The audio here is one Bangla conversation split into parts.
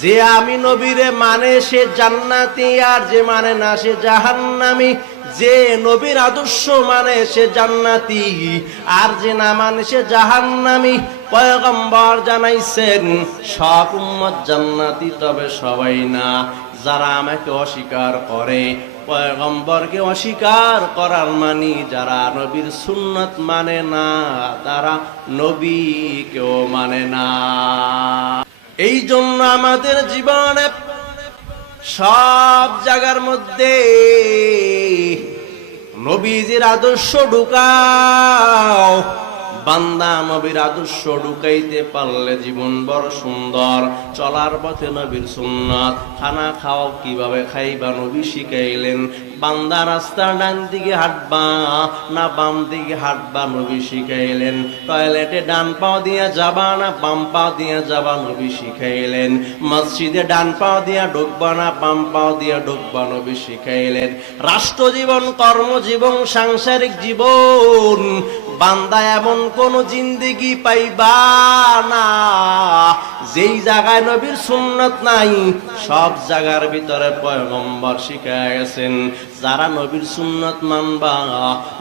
যে আমি নবীরে মানে সে জান্নাতি আর যে মানে না সে জাহান্নামি। যে নবীর আদর্শ মানে সে জান্নাতি আর যে না মানে সে জাহান্নামি। পয়গম্বর জানাইছেন, সব উম্মত জান্নাতি, তবে সবাই না। যারা আমাকে অস্বীকার করে, পয়গম্বরকে অস্বীকার করার মানি যারা নবীর সুন্নত মানে না, তারা নবীকেও মানে না। এই জন্য আমাদের জীবনে সব জায়গার মধ্যে নবীজির আদর্শ ঢুকাও। বান্দা নবীর আদর্শ ঢুকাইতে পারলে জীবন বড় সুন্দর। চলার পথে নবীর সুন্নত। খানা খাও, কীভাবে খাইবা নবী শিখাইলেন। বান্দা রাস্তার ডান দিকে হাঁটবা, না বাম দিকে হাঁটবা নবী শিখাইলেন। টয়লেটে ডান পাও দিয়ে যাবা, না বাম পাও দিয়ে যাবা নবী শিখাইলেন। মসজিদে ডান পাও দিয়া ঢুকবা, না বাম পাও দিয়া ঢুকবা নবী শিখাইলেন। রাষ্ট্র জীবন কর্মজীবন, সাংসারিক জীবন বান্দা এমন কোন জিন্দিগি পাইবা না। যেই জায়গায় নবীর সুন্নত নাই, সব জায়গার ভিতরে পয়গম্বর শিখায় গেছেন, যারা নবীর সুন্নত মানবা,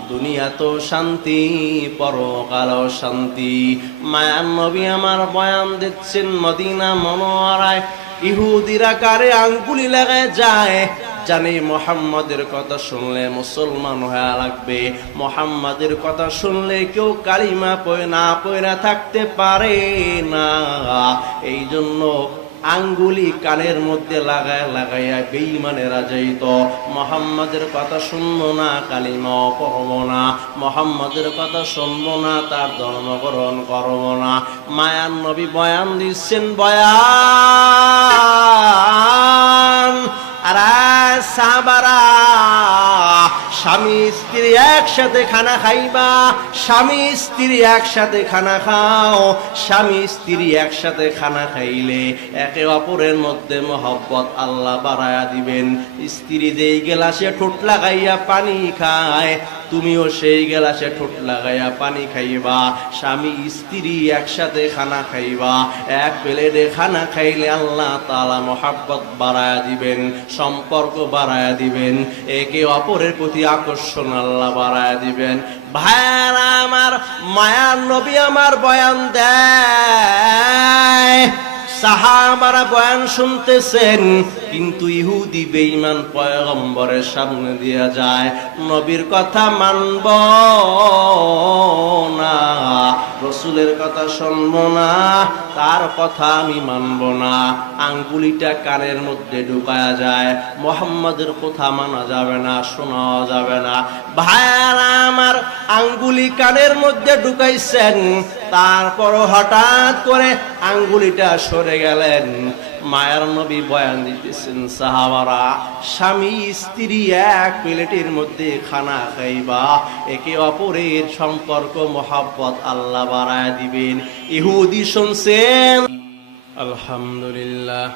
দুনিয়াতেও শান্তি, পরকালও শান্তি। মায়ার নবী আমার বয়ান দিচ্ছেন মদিনা মনোয়ারায় ইহুদিরা কারে আঙ্গুলি লাগে যায়। জানি মোহাম্মদের কথা শুনলে মুসলমান হয়ে লাগবে। মোহাম্মদের কথা শুনলে কেউ কালিমা পয় না থাকতে পারে না। এই জন্য আঙ্গুলি কানের মধ্যে লাগায় লাগাইয়া বেইমানেরা যাইত। মোহাম্মদের কথা শুনব না, কালিমা করব না। মোহাম্মদের কথা শুনব না, তার ধর্মগ্রহণ করব না। মায়ান নবী বয়ান দিচ্ছেন, বয়ান। আর সাবারা স্বামী, স্ত্রী একসাথে খানা খাইবা। স্বামী, স্ত্রী একসাথে খানা খাও। স্বামী, স্ত্রী একসাথে খানা খাইলে একে অপরের মধ্যে মহব্বত আল্লাহ বাড়ায়া দিবেন। স্ত্রী যেই গেলাসে ঠোঁট লাগাইয়া পানি খায় তুমিও সেই গেলাসে ঠোঁট লাগাইয়া পানি খাইবা। স্বামী, স্ত্রী একসাথে খানা খাইবা। এক প্লেটে খানা খাইলে আল্লাহ তালা মহাব্বত বাড়ায়া দিবেন, সম্পর্ক বাড়ায়া দিবেন, একে অপরের প্রতি আকর্ষণ আল্লাহ বাড়ায়া দিবেন। ভাইয়ারা আমার, মায়ার নবী আমার বয়ান দেয়। সাহাবারা বয়ান শুনতেছেন, কিন্তু ইহুদি বেঈমান পয়গম্বরের সামনে দিয়া যায়, নবীর কথা মানব না, রসুলের কথা শুনব না, তার কথা আমি মানব না। আঙ্গুলিটা কানের মধ্যে ঢুকায়া যায়, মোহাম্মদের কথা মানা যাবে না শোনা যাবে না। ভাইয়ারা আমার আঙ্গুলি কানের মধ্যে ঢুকাইছেন তারপর হঠাৎ করে আঙ্গুলিটা সরে গেলেন মায়ার নবী বয়ান দিতেছেন সাহাবারা স্বামী স্ত্রী এক প্লেটের মধ্যে খানা খাইবা একে অপরের সম্পর্ক মোহাব্বত আল্লাহ বাড়ায় দিবেন ইহুদি শুনছেন আলহামদুলিল্লাহ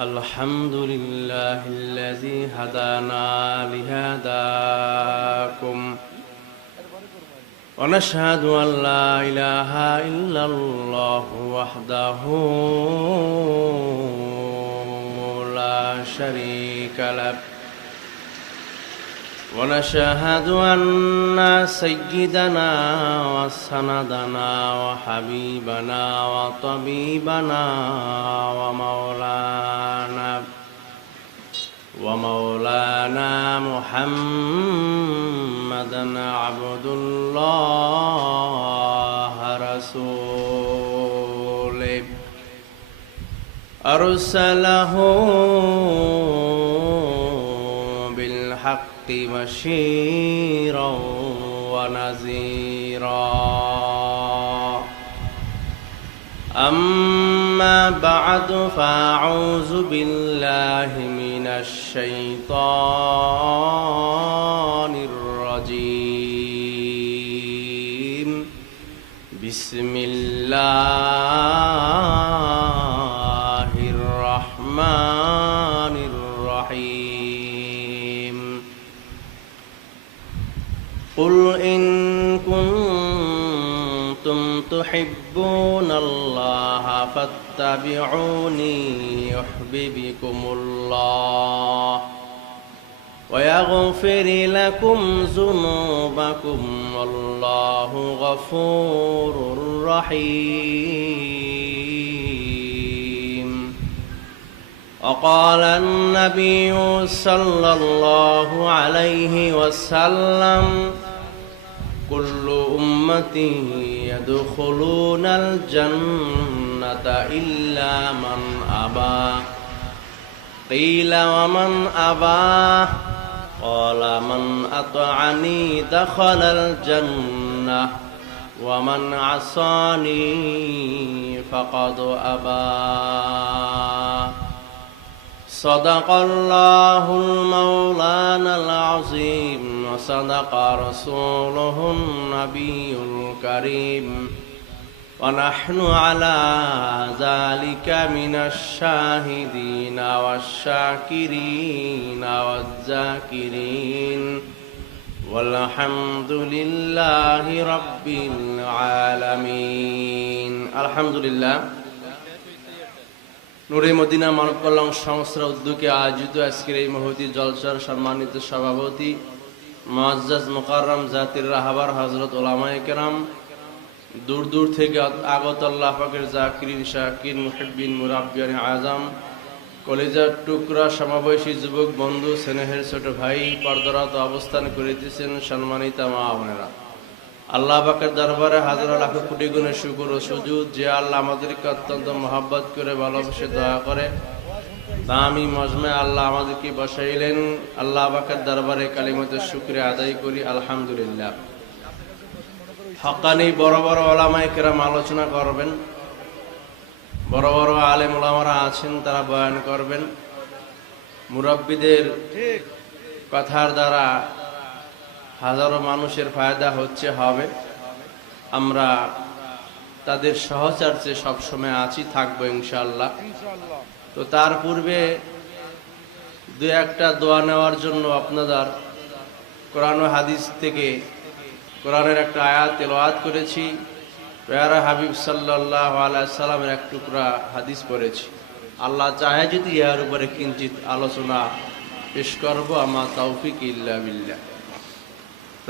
الحمد لله الذي هدانا لهداكم ونشهد أن لا إله إلا الله وحده لا شريك له ونشهد أن سيدنا وسندنا وحبيبنا وطبيبنا ومولانا ومولانا محمدا عبد الله رسوله أرسله بالحق بشيرا ونذيرا. أما بعد فأعوذ بالله من الشيطان الرجيم بسم الله الرحمن الرحيم قل إن كنتم تحبون الله فاتبعوني فاتبعوني يحببكم الله. ويغفر لكم ذنوبكم والله غفور رحيم. وقال النبي صلى الله عليه وسلم كل أمتي يدخلون الجنة إلا من أبى قيل ومن أبى قال من أطعني دخل الجنة ومن عصاني فقد أبى صدق الله المولانا العظيم وصدق رسوله النبي الكريم ونحن على ذلك من الشاهدين والشاكرين والذاكرين والحمد لله رب العالمين الحمد لله নুরে মদিনা মানব কল্যাণ সংস্থার উদ্যোগে আয়োজিত আজকের এই মহতি জলসার সম্মানিত সভাপতি মুআজ্জাজ মুকাররম জাতির রাহাবার হজরত ওলামায়ে কেরাম দূর দূর থেকে আগত আল্লাহ পাকের জাকিরিন শাকির, মুহিব্বিন মুরাব্বিয়ান আজম, কলেজার টুকরা সমাবেশী যুবক, বন্ধু, স্নেহের ছোট ভাই পর্দরাত অবস্থান করিতেছেন সম্মানিত মা বোনেরা। আল্লাহ পাকের দরবারে হাজার লাখ কোটি গুণের শুকুর ও সুজুদ। যে আল্লাহ আমাদেরকে অত্যন্ত মহাব্বত করে, ভালোবেসে, দয়া করে আমি মজমে আল্লাহ আমাদেরকে বসাইলেন। আল্লাহ পাকের দরবারে কালিমতে শুক্রিয়া আদায় করি, আলহামদুলিল্লাহ। হকানি বড় বড় ওলামায় কেরাম আলোচনা করবেন। বড় বড় আলেম ওলামারা আছেন, তারা বয়ান করবেন। মুরব্বীদের কথার দ্বারা হাজারো মানুষের ফায়দা হচ্ছে, হবে। আমরা তাদের সহচার্যে সবসময় আছি, থাকব ইনশাল্লাহ তো তার পূর্বে দু একটা দোয়া নেওয়ার জন্য আপনাদের কোরআন হাদিস থেকে কোরআনের একটা আয়াত তেলাওয়াত করেছি। পেয়ারা হাবিব সাল্লাহ সাল্লামের এক টুকরা হাদিস পড়েছি। আল্লাহ চাহে যদি ইহার উপরে কিঞ্চিত আলোচনা পেশ করব আমার তৌফিক ইল্লা বিল্লাহ।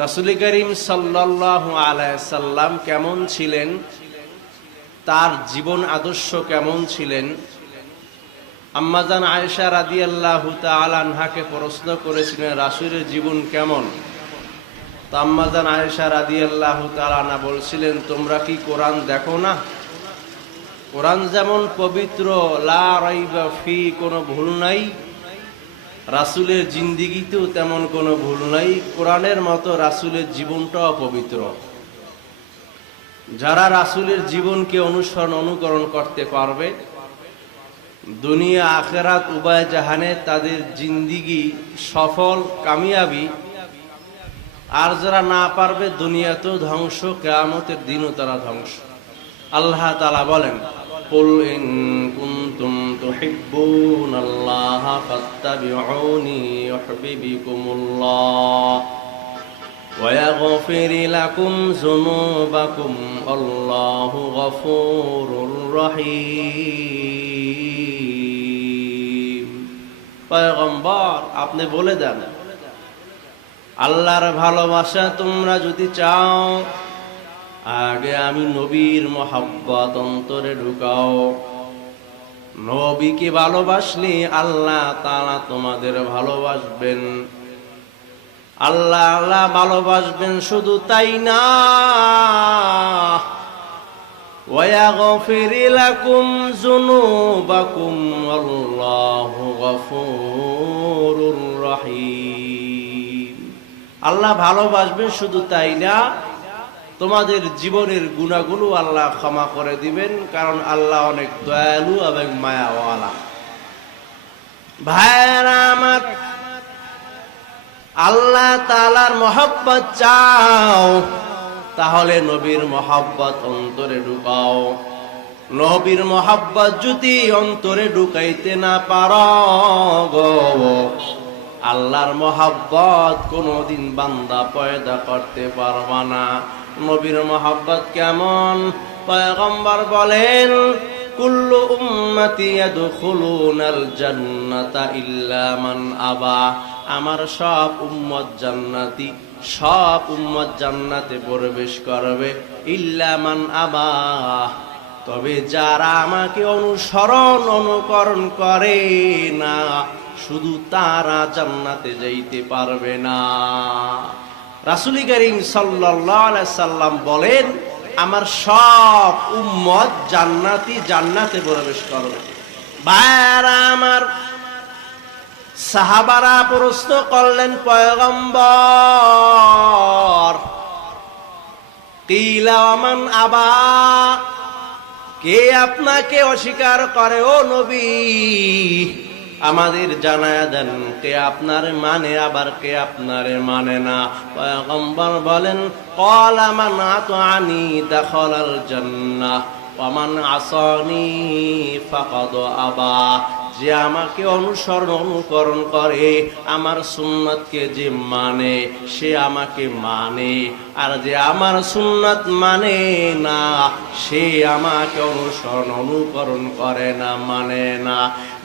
রাসুল করিম সাল্লাহ সাল্লাম কেমন ছিলেন? তার জীবন আদর্শ কেমন ছিলেন? আম্মাজান আয়েশা রাদি আল্লাহ আনহাকে প্রশ্ন করেছিলেন, রাসুলের জীবন কেমন? তো আম্মাজান আয়েশা রাদি আল্লাহ আনা বলছিলেন, তোমরা কি কোরআন দেখো না? কোরআন যেমন পবিত্র, লা রাইবা ফি, কোনো ভুল নাই। রাসুলের জিন্দিগিতেও তেমন কোনো ভুল নাই। কোরআনের মতো রাসুলের জীবনটাও পবিত্র। যারা রাসুলের জীবনকে অনুসরণ, অনুকরণ করতে পারবে দুনিয়া আখেরাত উবায় জাহানে তাদের জিন্দিগি সফল কামিয়াবি আর যারা না পারবে দুনিয়াতেও ধ্বংস কেয়ামতের দিনও তারা ধ্বংস আল্লাহ তালা বলেন قل إن كنتم تحبون الله فاتبعوني يحببكم الله ويغفر لكم ذنوبكم الله غفور رحيم পয়গম্বর, আপনি বলে দেন। আল্লাহর ভালোবাসা তোমরা যদি চাও, আগে আমি নবীর মহাব্বত অন্তরে ঢুকাও। নবীকে ভালোবাসলে আল্লাহ তালা তোমাদের ভালোবাসবেন। আল্লাহ আল্লাহ ভালোবাসবেন, শুধু তাই না। ويغفر لكم ذنوبكم والله غفور رحيم আল্লাহ ভালোবাসবেন শুধু তাই না তোমাদের জীবনের গুণাগুলো আল্লাহ ক্ষমা করে দিবেন কারণ আল্লাহ অনেক দয়ালু এবং মায়াওয়ালা ভাইরা আমার আল্লাহ তালার মহব্বত চাও তাহলে নবীর মহাব্বত অন্তরে ঢুকাও। নবীর মহব্বত যদি অন্তরে ঢুকাইতে না পার আল্লাহর মহাব্বত কোনদিন বান্দা পয়দা করতে পারবা না। নবীর মহাব্বত কেমন? পয়গম্বর বলেন, কুল্লু উম্মতি ইয়াদখুলুনাল জান্নাতা ইল্লা মান আবা। আমার সব উম্মত জান্নাতি সব উম্মত জান্নাতে প্রবেশ করবে ইল্লা মান আবা। তবে যারা আমাকে অনুসরণ অনুকরণ করে না, শুধু তারা জান্নাতে যাইতে পারবে না। রাসুলি করিম সাল্লাম বলেন, আমার সব উম্মত জান্নাতি জান্নাতে প্রবেশ করবে। ভাইয়ারা আমার সাহাবারা প্রশ্ন করলেন, পয়গম্বর, কিলা আমান আবা, কে আপনাকে অস্বীকার করে, ও নবী? আমাদের জানায়া দেন, কে আপনার মানে আবার কে আপনার মানে না। পয়গম্বর বলেন, কল আমান আনি দখলাল জান্নাহ ওয়ামান আসানি ফাকাদ আবা। যে আমাকে অনুসরণ অনুকরণ করে, আমার সুন্নতকে যে মানে সে আমাকে মানে। আর যে আমার সুন্নত মানে না, সে আমাকে অনুসরণ, অনুকরণ করে না মানে না।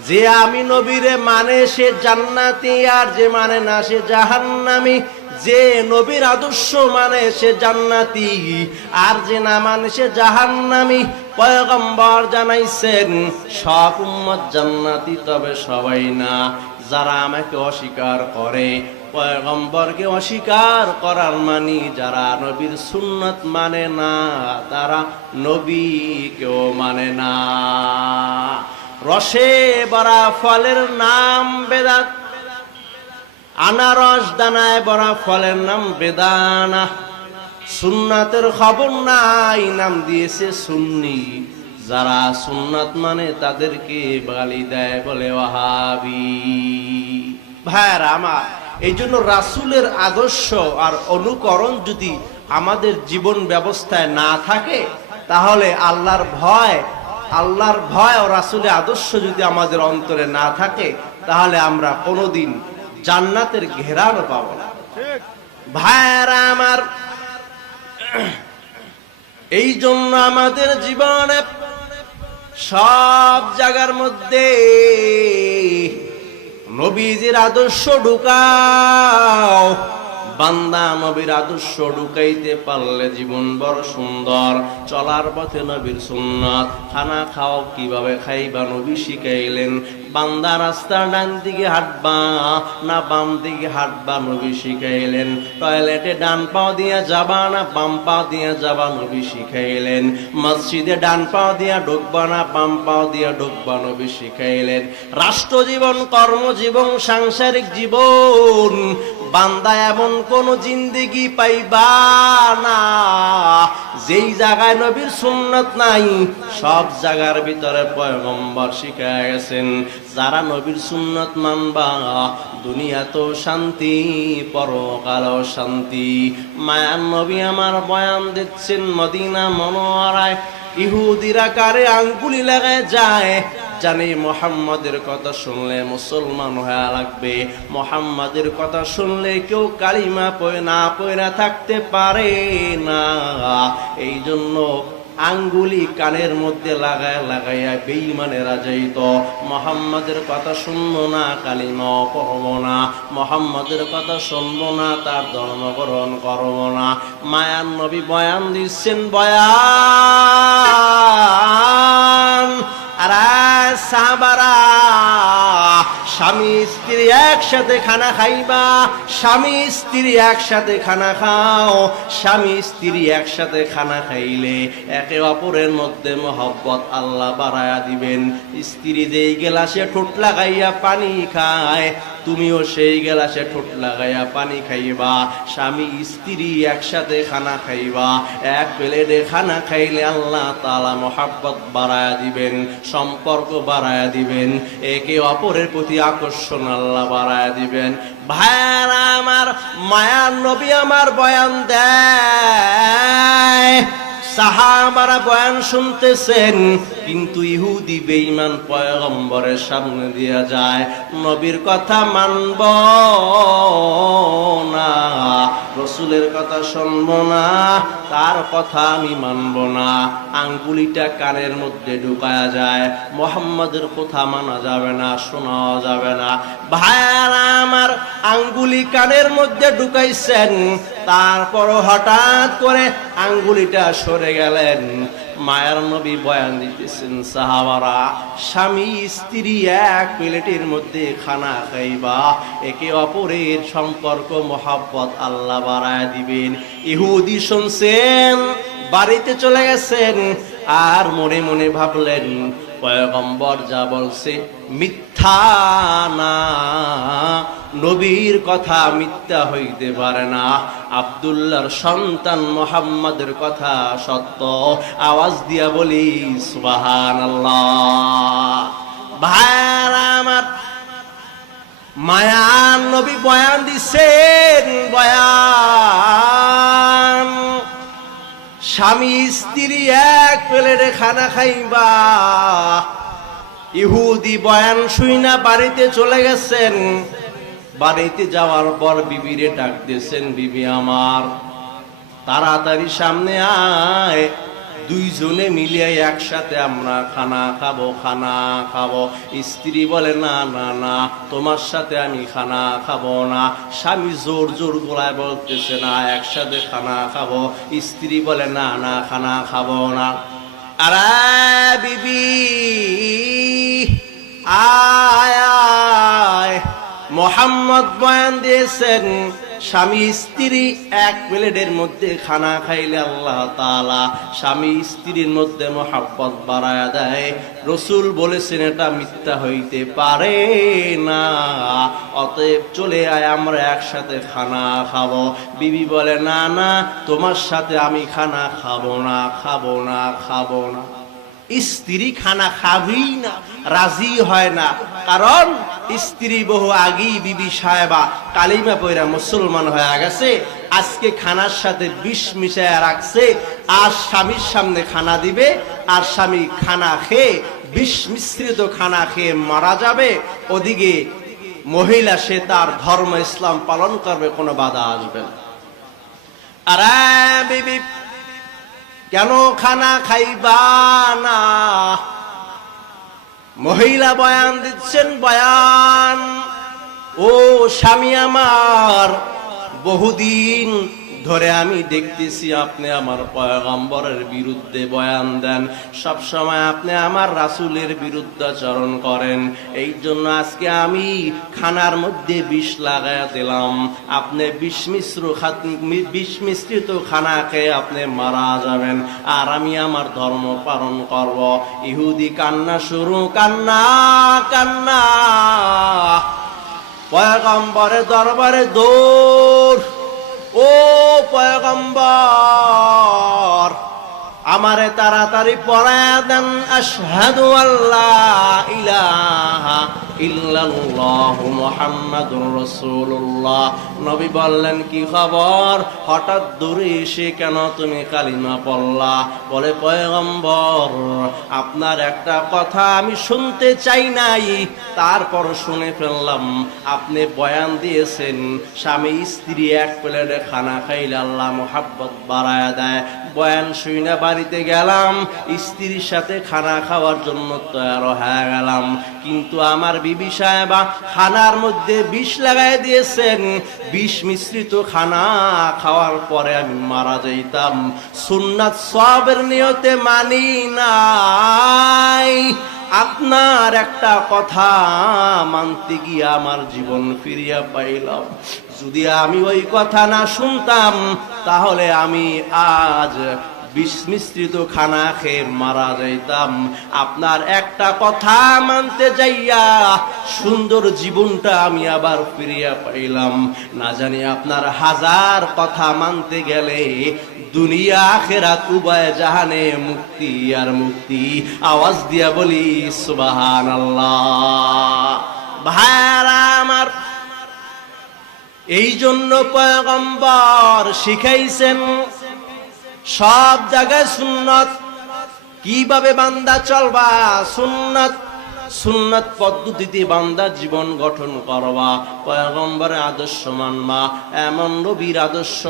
যে আমি নবীরে মানে সে জান্নাতি, আর যে মানে না, সে জাহান্নামি। যে নবীর আদর্শ মানে সে জান্নাতি, আর যে না মানে সে জাহান্নামি। পয়গম্বর জানাইছেন, সব উম্মত জান্নাতি, তবে সবাই না। যারা আমাকে অস্বীকার করে, পয়গম্বরকে অস্বীকার করার মানি যারা নবীর সুন্নত মানে না, তারা নবীকেও মানে না। রসে বরা ফলের নাম বেদাত আনারস দানায় বড়া ফলের নাম বেদানা। সুন্নাতের খবর নাই, নাম দিয়েছে সুন্নি। যারা সুন্নাত মানে তাদেরকে গালি দেয় বলে ওয়াহাবি। ভাইয়ারা আমার এই জন্য রাসুলের আদর্শ আর অনুকরণ যদি আমাদের জীবন ব্যবস্থায় না থাকে, তাহলে আল্লাহর ভয় আল্লাহর ভয় ও রাসুলের আদর্শ যদি আমাদের অন্তরে না থাকে, তাহলে আমরা কোনোদিন জান্নাতের ঘেরানো পাবো না। ভাইরা আমার, এই জন্য আমাদের জীবনে সব জায়গার মধ্যে নবীজির আদর্শ ঢুকাও। বান্দা নবীর আদর্শ ঢুকাইতে পারলে জীবন বড় সুন্দর। চলার পথে নবীর সুন্নত। খানা খাও, কীভাবে খাইবা নবী শিখাইলেন। বান্দা রাস্তার ডান দিকে হাঁটবা, না বাম দিকে হাঁটবা নবী শিখাইলেন। টয়লেটে ডান পাও দিয়া যাবা, না বাম পাও দিয়া যাবা নবী শিখাইলেন। মসজিদে ডান পাও দিয়া ঢুকবা, না বাম পাও দিয়া ঢুকবা নবী শিখাইলেন। রাষ্ট্র জীবন কর্মজীবন, সাংসারিক জীবন বান্দা এমন কোন জিন্দেগি পাইবা না। যেই জায়গায় নবীর সুন্নত নাই, সব জায়গার ভিতরে পয়গম্বর শিখায় গেছেন, যারা নবীর সুন্নত মানবা, দুনিয়াতেও শান্তি, পরকালও শান্তি। মায়ার নবী আমার বয়ান দিচ্ছেন মদিনা মনোয়ারায় ইহুদিরা কারে আঙ্গুলি লাগায় যায়। জানি মোহাম্মদের কথা শুনলে মুসলমান হয়ে লাগবে। মোহাম্মদের কথা শুনলে কেউ কালিমা পয় না পয়রা থাকতে পারে না। এই জন্য আঙ্গুলি কানের মধ্যে লাগায় লাগাইয়া বেইমানেরা যাইত। মোহাম্মদের কথা শুনব না, কালিমা পড়ব না। মোহাম্মদের কথা শুনব না, তার ধর্মগ্রহণ করব না। মায়ান নবী বয়ান দিচ্ছেন, বয়ান। আর সাহাবারা স্বামী, স্ত্রী একসাথে খানা খাইবা। স্বামী, স্ত্রী একসাথে খানা খাও। স্বামী, স্ত্রী একসাথে খানা খাইলে একে অপরের মধ্যে মহব্বত আল্লাহ বাড়ায়া দিবেন। স্ত্রী যেই গেলাসে ঠোঁট লাগাইয়া পানি খায় তুমিও সেই গেলাসে ঠোঁট লাগাইয়া পানি খাইবা। স্বামী, স্ত্রী একসাথে খানা খাইবা। এক প্লেটে খানা খাইলে আল্লাহ তালা মহাব্বত বাড়ায়া দিবেন, সম্পর্ক বাড়ায়া দিবেন, একে অপরের প্রতি আকর্ষণ আল্লাহ বাড়ায়া দিবেন। ভাইয়ারা আমার, মায়ার নবী আমার বয়ান দেয়। সাহাবারা বয়ান শুনতেছেন, কিন্তু ইহুদি বেঈমান পয়গম্বরের সামনে দিয়া যায়, নবীর কথা মানব না, রসুলের কথা শুনব না, তার কথা আমি মানব না। আঙ্গুলিটা কানের মধ্যে ঢুকায়া যায়, মোহাম্মদের কথা মানা যাবে না শোনা যাবে না। ভাইয়ারা আমার আঙ্গুলি কানের মধ্যে ঢুকাইছেন তারপর হঠাৎ করে আঙ্গুলিটা সরে গেলেন। মায়ার নবী বয়ান দিতেছেন, সাহাবারা, স্বামী, স্ত্রী এক প্লেটের মধ্যে খানা খাইবা। একে অপরের সম্পর্ক, মহাব্বত আল্লাহ বাড়ায় দিবেন। ইহুদি শুনছেন, বাড়িতে চলে গেছেন, আর মনে মনে ভাবলেন পয়গম্বর যা বলছে, মিথ্যা না। নবীর কথা মিথ্যা হইতে পারে না। আব্দুল্লাহর সন্তান মোহাম্মদের কথা সত্য। আওয়াজ দিয়া বলি সুবাহান আমার মায়ান নবী বয়ান দিছেন বয়ান। স্বামী, স্ত্রী এক প্লেটে খানা খাইবা। ইহুদি বয়ান শুইনা বাড়িতে চলে গেছেন। বাড়িতে যাওয়ার পর বিবিরে ডাক দিয়েছেন, বিবি আমার, তাড়াতাড়ি সামনে আয়। দুইজনে মিলিয়ে একসাথে আমরা খানা খাব খানা খাব। স্ত্রী বলে, না না না, তোমার সাথে আমি খানা খাব না। স্বামী জোর জোর গোলায় বলতেছে, না, একসাথে খানা খাব। স্ত্রী বলে, না না, খানা খাব না। আরে বিবি, আয় মোহাম্মদ বয়ান দিয়েছেন স্বামী স্ত্রী এক প্লেটের মধ্যে খানা খাইলে আল্লাহ তালা স্বামী স্ত্রীর মধ্যে মহাব্বত বাড়ায় দেয়। রসুল বলেছেন, এটা মিথ্যা হইতে পারে না। অতএব চলে আয়, আমরা একসাথে খানা খাব। বিবি বলে, না না, তোমার সাথে আমি খানা খাব না খাব না খাব না। স্ত্রী খানা খাবেই না, রাজি হয় না। কারণ স্ত্রী বহু আগেই বিবি সাহেবা কালিমা পয়রা মুসলমান হয়ে গেছে, আজকে খানার সাথে বিষ মিশায় রাখছে, আর স্বামীর সামনে খানা দিবে, আর স্বামী খানা খেয়ে, বিষ মিশ্রিত খানা খেয়ে মারা যাবে। ওদিকে মহিলা, সে তার ধর্ম ইসলাম পালন করবে, কোনো বাধা আসবে না। আর বিবি কেন খানা খাইবা না? মহিলা বয়ান দিচ্ছেন বয়ান। ও স্বামী আমার বহুদিন ধরে আমি দেখতেছি আপনি আমার পয়গম্বরের বিরুদ্ধে বয়ান দেন। সব সময় আপনি আমার রাসূলের বিরুদ্ধাচরণ করেন। এই জন্য আজকে আমি খানার মধ্যে বিষ লাগায়া দিলাম। আপনি বিষ মিশ্র বিষ মিশ্রিত খানা খেয়ে আপনি মারা যাবেন। আর আমি আমার ধর্ম পালন করব। ইহুদি, কান্না শুরু, কান্না কান্না। পয়গম্বরের দরবারে দৌড়। ও পয়গম্বর আমারে তাড়াতাড়ি পড়ায় দেন, আশহাদু আল্লাহ ইলাহা ইল্লাল্লাহ মুহাম্মাদুর রাসূলুল্লাহ। নবী বললেন, কি খবর? হঠাৎ দূরে এসে কেন তুমি কালিমা পড়লা? বলে, পয়গম্বর, আপনার একটা কথা আমি শুনতে চাই নাই। তারপর শুনে ফেললাম, আপনি বয়ান দিয়েছেন, স্বামী স্ত্রী এক প্লেটে খানা খাইলে আল্লাহ মোহাব্বত বাড়ায় দেয়। বয়ান শুই না বাড়িতে গেলাম, স্ত্রীর সাথে খানা খাওয়ার জন্য তৈরি হয়ে গেলাম। কিন্তু আমার বিবি সাহেবা খানার মধ্যে বিষ লাগাই দিয়েছেন। বিষ মিশ্রিত খানা খাওয়ার পরে আমি মারা যাইতাম। সুন্নাত সবের নিয়তে মানি নাই। আপনার একটা কথা মানতে গিয়ে আমার জীবন ফিরিয়া পাইলাম। যদি আমি ওই কথা না শুনতাম, তাহলে আমি আজ বিষ মিশ্রিত খানা খেয়ে মারা যাইতাম। আপনার একটা কথা মানতে যাইয়া সুন্দর জীবনটা আমি আবার ফিরিয়া পাইলাম। না জানি আপনার হাজার কথা মানতে গেলে দুনিয়া, আখেরাত উভয় জাহানে মুক্তি আর মুক্তি। আওয়াজ দিয়া বলি সুবাহান আল্লাহ আমার এই জন্য পয়গম্বর শিখাইছেন সব জায়গায় সুন্নত। কীভাবে বান্দা চলবা? সুন্নত সুন্নত পদ্ধতিতে বান্দা জীবন গঠন করবা। পয়গম্বরের আদর্শ মানবা। এমন নবীর আদর্শ,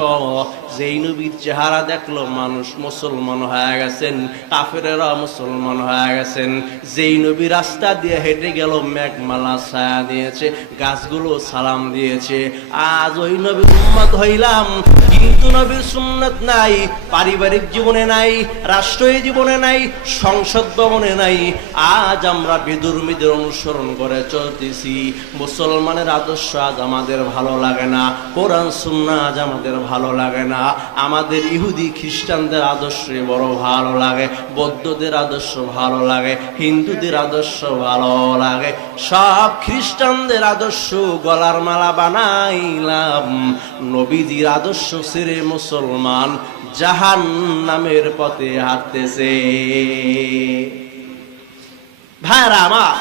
যেই নবীর চেহারা দেখল মানুষ মুসলমান হয়ে গেছেন, কাফেরেরা মুসলমান হয়ে গেছেন। যেই নবী রাস্তা দিয়ে হেঁটে গেল, মেঘমালা ছায়া দিয়েছে, গাছগুলো সালাম দিয়েছে। আজ ওই নবীর উম্মত হইলাম, কিন্তু নবীর সুন্নত নাই, পারিবারিক জীবনে নাই, রাষ্ট্রীয় জীবনে নাই, সংসদ ভবনে নাই। আজ আমরা বিদুর্মীদের অনুসরণ করে চলতেছি। মুসলমানের আদর্শ আজ আমাদের ভালো লাগে না। কোরআন, সুন্না আজ আমাদের ভালো লাগে না। আমাদের ইহুদি, খ্রিস্টানদের আদর্শ বড় ভালো লাগে। বৌদ্ধদের আদর্শ ভালো লাগে। হিন্দুদের আদর্শ ভালো লাগে। সব খ্রিস্টানদের আদর্শ গলার মালা বানাইলাম। নবীজির আদর্শ ছেড়ে মুসলমান জাহান নামের পথে হাঁটতেছে। ভাইরা আমার,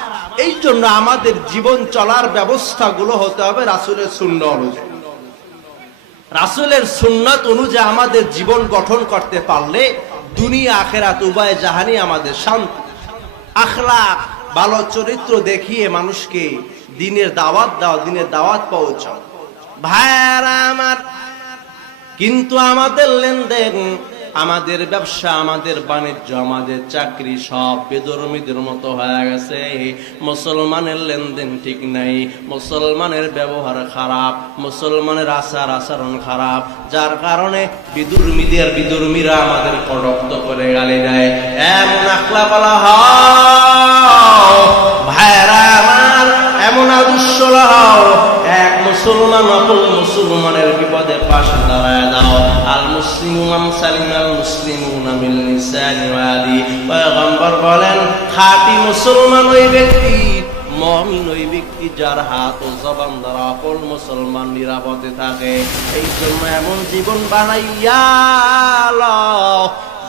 এই জন্য আমাদের জীবন চলার ব্যবস্থাগুলো হতে হবে রাসুলের শূন্য অনুযায়ী। রাসুলের সুন্নত অনুযায়ী আমাদের জীবন গঠন করতে পারলে দুনিয়া, আখেরাত, উভয় জাহানি আমাদের শান্তি। আখলা ভালো চরিত্র দেখিয়ে মানুষকে দিনের দাওয়াত দাও, দিনের দাওয়াত পৌঁছাও। ভাইয়ারা আমার, কিন্তু আমাদের লেনদেন আমাদের ব্যবসা, আমাদের বাণিজ্য, আমাদের চাকরি সব বেদরমিদের মতো হয়ে গেছে। মুসলমানের লেনদেন ঠিক নাই, মুসলমানের ব্যবহার খারাপ, মুসলমানের আচার আচরণ খারাপ, যার কারণে বিদুর্মীদের বিদুর্মীরা আমাদের কটক্ত করে গালি দেয়। এমন আখলা বলা ভাইরা আমার, এমন আদর্শ হও এক মুসলমান অপর বিপদে পাশে দাঁড়ায় দাও আল মুসলিম সালিম আল পয়গম্বর বলেন, খাঁটি মুসলমান ওই ব্যক্তি, মমিন ওই ব্যক্তি যার হাত ও জবান দ্বারা অপর মুসলমান নিরাপদে থাকে। এই জন্য এমন জীবন বানাইয়া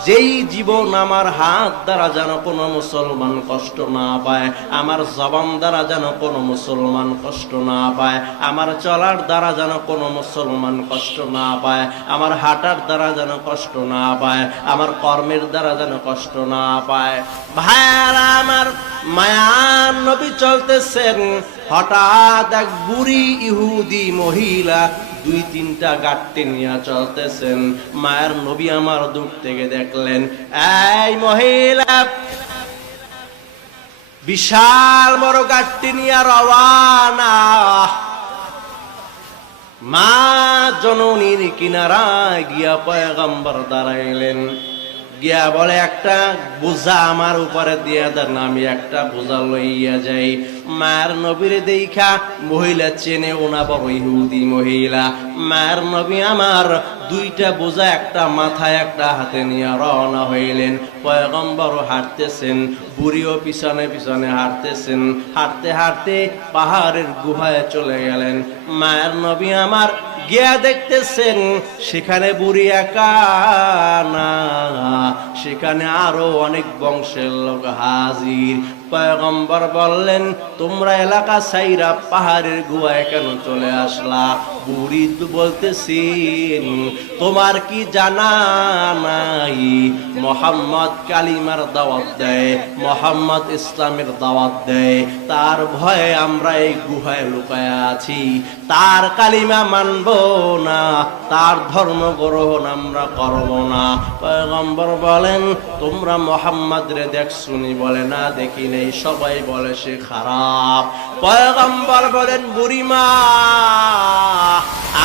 যেই জীবন আমার হাত দ্বারা যেন কোনো মুসলমান কষ্ট না পায়, আমার জবান দ্বারা যেন কোনো মুসলমান কষ্ট না পায়, আমার চলার দ্বারা যেন কোনো মুসলমান কষ্ট না পায়, আমার হাঁটার দ্বারা যেন কষ্ট না পায়, আমার কর্মের দ্বারা যেন কষ্ট না পায়। ভাইয়ারা আমার মায়ার নবী চলতেছেন হঠাৎ এক বুড়ি ইহুদি মহিলা দুই তিনটা গাট্টি নিয়ে চলতেছেন। মায়ের নবী আমার দূর থেকে দেখলেন এই মহিলা। বিশাল বড় গাছটি নিয়ে রওয়ানা। মা জননীর কিনারায় গিয়া পয়গম্বর দাঁড়াইলেন। গিয়া বলে, একটা বোঝা আমার উপরে দিয়া দেন, আমি একটা বোঝা লইয়া যাই। মায়ের নবীর দেখা মহিলা চেনে, ওনা বড় ইহুদি মহিলা। মায়ের নবী আমার দুইটা বোঝা, একটা মাথায়, একটা হাতে নিয়ে রওনা হইলেন। পয়গম্বর হাঁটতেছেন, বুড়িও পিছনে পিছনে হাঁটতেছেন। হাঁটতে হাঁটতে পাহাড়ের গুহায় চলে গেলেন। মায়ের নবী আমার গিয়া দেখতেছেন সেখানে বুড়ি একা না। সেখানে আরও অনেক বংশের লোক হাজির। পয়গম্বর বললেন, তোমরা এলাকা সাইরা পাহাড়ের গুহায় কেন চলে আসলা? বুড়ি তো বলতেছেন, তোমার কি জানা নাই? মোহাম্মদ কালিমার দাওয়াত দেয়, মোহাম্মদ ইসলামের দাওয়াত দেয়। তার ভয়ে আমরা এই গুহায় লুকায় আছি। তার কালিমা মানব না, তার ধর্ম গ্রহণ আমরা করব না। পয়গম্বর বলেন তোমরা মোহাম্মদ রে দেখ, শুনি বলে না, দেখি নেই, সবাই বলে সে খারাপ। পয়গম্বর বলেন, বুড়িমা,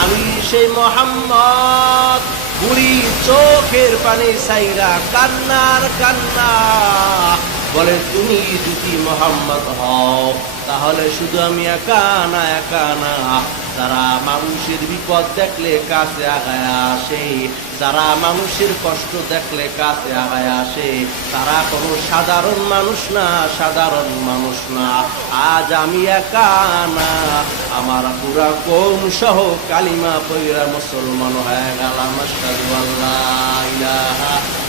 আমি সেই মোহাম্মদ। বুড়ি চোখের পানি সাইরা কান্নার কান্না। বলে, তুমি যদি মোহাম্মদ হও, তাহলে শুধু আমি একা না একা না। যারা মানুষের বিপদ দেখলে কাছে আগায় আসে, যারা মানুষের কষ্ট দেখলে কাছে আগায় আসে, তারা কোনো সাধারণ মানুষ না, সাধারণ মানুষ না। আজ আমি একা না। আমার পুরা কৌম সহ কালিমা পৈরা মুসলমান হয়ে গেলাম। আল্লাহ